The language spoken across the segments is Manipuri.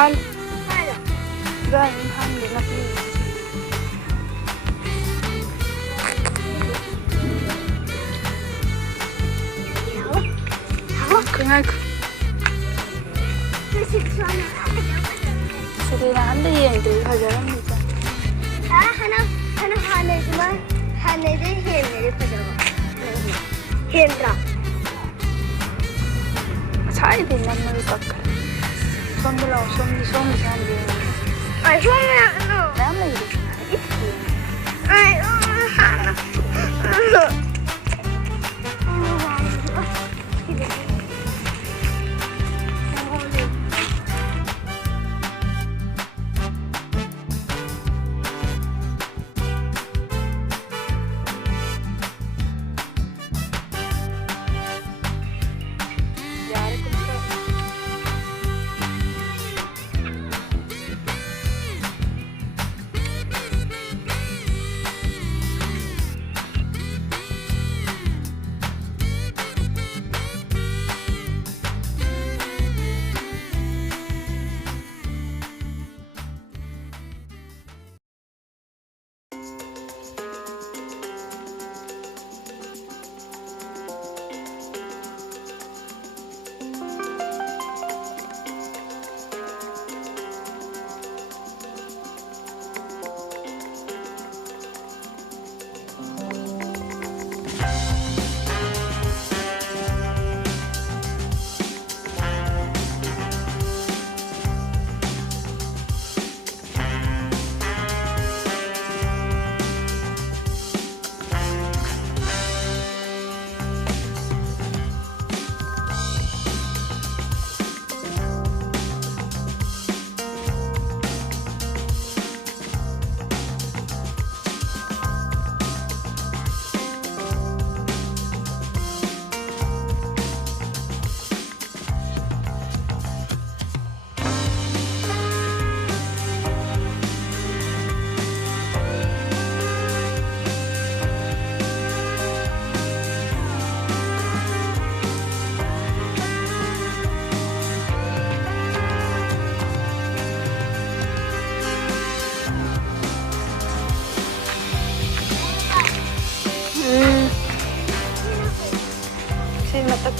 حال دايما حالنا فيه كناك سيدنا عندي يندري هجرم نيجا أنا حانة دي هندري فجرة هندرا سعيد إنما يفكر صوم لو صوم سامي أي شو أنا نعم لي أي حانة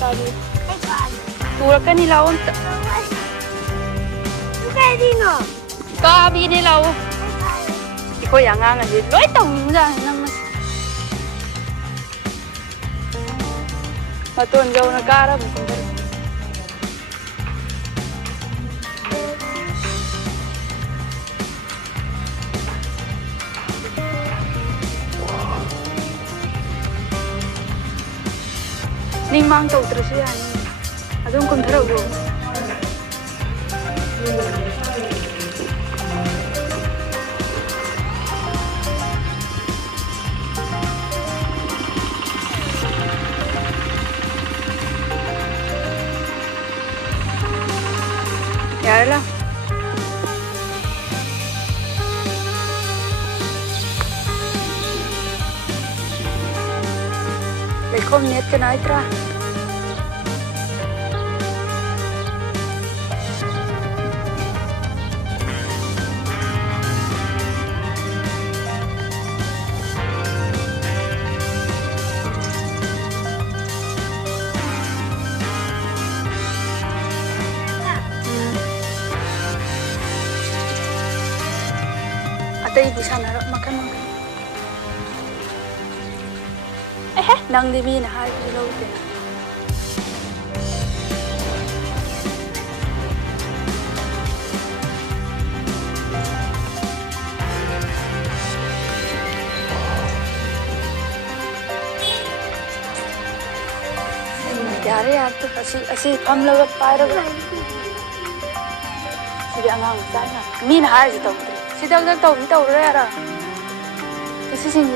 Kali. Tulak ka nilaw. Cái gì nữa? Có bi nilaw. Iko yang nga gì lối tông ra nang mà tuần dâu nó ca đó mình cũng thấy. Ning mang tau terus ya ni. Adung kun tharau go. Yalah. Lekom niat ke naitra. Atay di sana makan. Nang di bin hai di lo te. Yare yaar to asi tham laga paira ga. Sidi angang sa na. Min hai ji to. Sidak dak to to re ara. Isi sing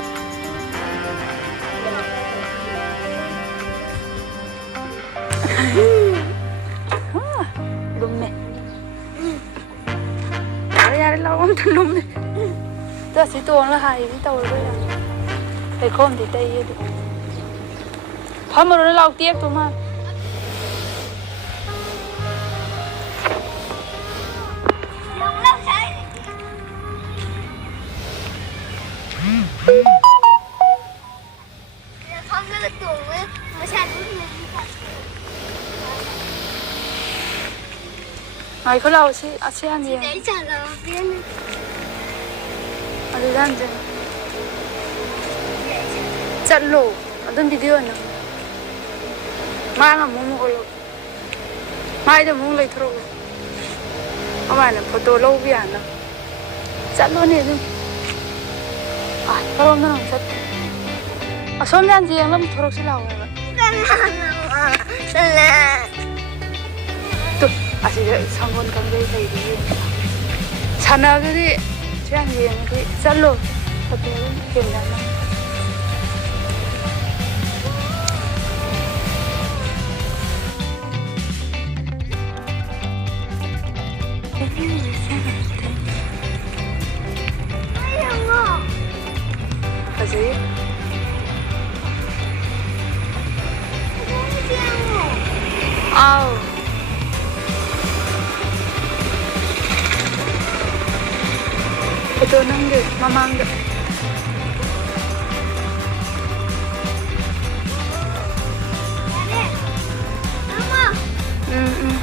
lumne. Yare lau om tan lumne. Ta si to la hai di to re ya. Ai khom di tai ye di. Phamaro na lau tiek to ma. ꯐꯝꯂꯒ ꯇꯣꯡꯕ ꯃꯁꯥꯗꯨ ꯉꯥꯏꯈꯣ ꯂꯥꯛꯑꯣ ꯁꯤ ꯍꯥꯟꯅ ꯌꯦꯡꯉꯣ ꯁꯤꯗꯩ ꯆꯠꯂꯕꯅ ꯑꯗꯨꯗ ꯍꯟꯖꯤꯟ ꯆꯠꯂꯣ ꯑꯗꯨꯝ ꯚꯤꯗꯤꯑꯣ ꯅꯝ ꯃꯥꯅ ꯑꯃꯨꯛ ꯑꯣꯜꯂꯣ ꯃꯥꯏꯗ ꯑꯃꯨꯛ ꯂꯩꯊꯣꯔꯛꯑꯣ ꯑꯗꯨꯃꯥꯏꯅ ꯐꯣꯇꯣ ꯂꯧꯕ ꯌꯥꯅ ꯆꯠꯂꯣꯅꯦ ꯑꯗꯨꯝ ꯀꯔꯣꯝꯗꯅꯣ ꯑꯃꯨꯛ ꯆꯠꯇꯦ ꯑꯁꯣꯝ ꯌꯥꯟ ꯌꯦꯡꯂ ꯑꯃꯨꯛ ꯊꯣꯔꯛꯁꯤ ꯂꯥꯛꯑꯣꯕ ꯇꯨ ꯑꯁꯤꯗ ꯁꯪꯒꯣꯜ ꯀꯥꯡꯖꯩ ꯂꯩꯔꯤ ꯌꯦꯡꯉ ꯁꯥꯟꯅꯕꯗꯨꯗꯤ ꯁꯤ ꯌꯥꯝ ꯌꯦꯡꯉꯗꯤ ꯆꯠꯂꯣ ꯐꯣꯇꯣ ꯑꯗꯨꯝ ꯌꯦꯡꯅ fazia? Au! Ito nang di, mamangga. Mama.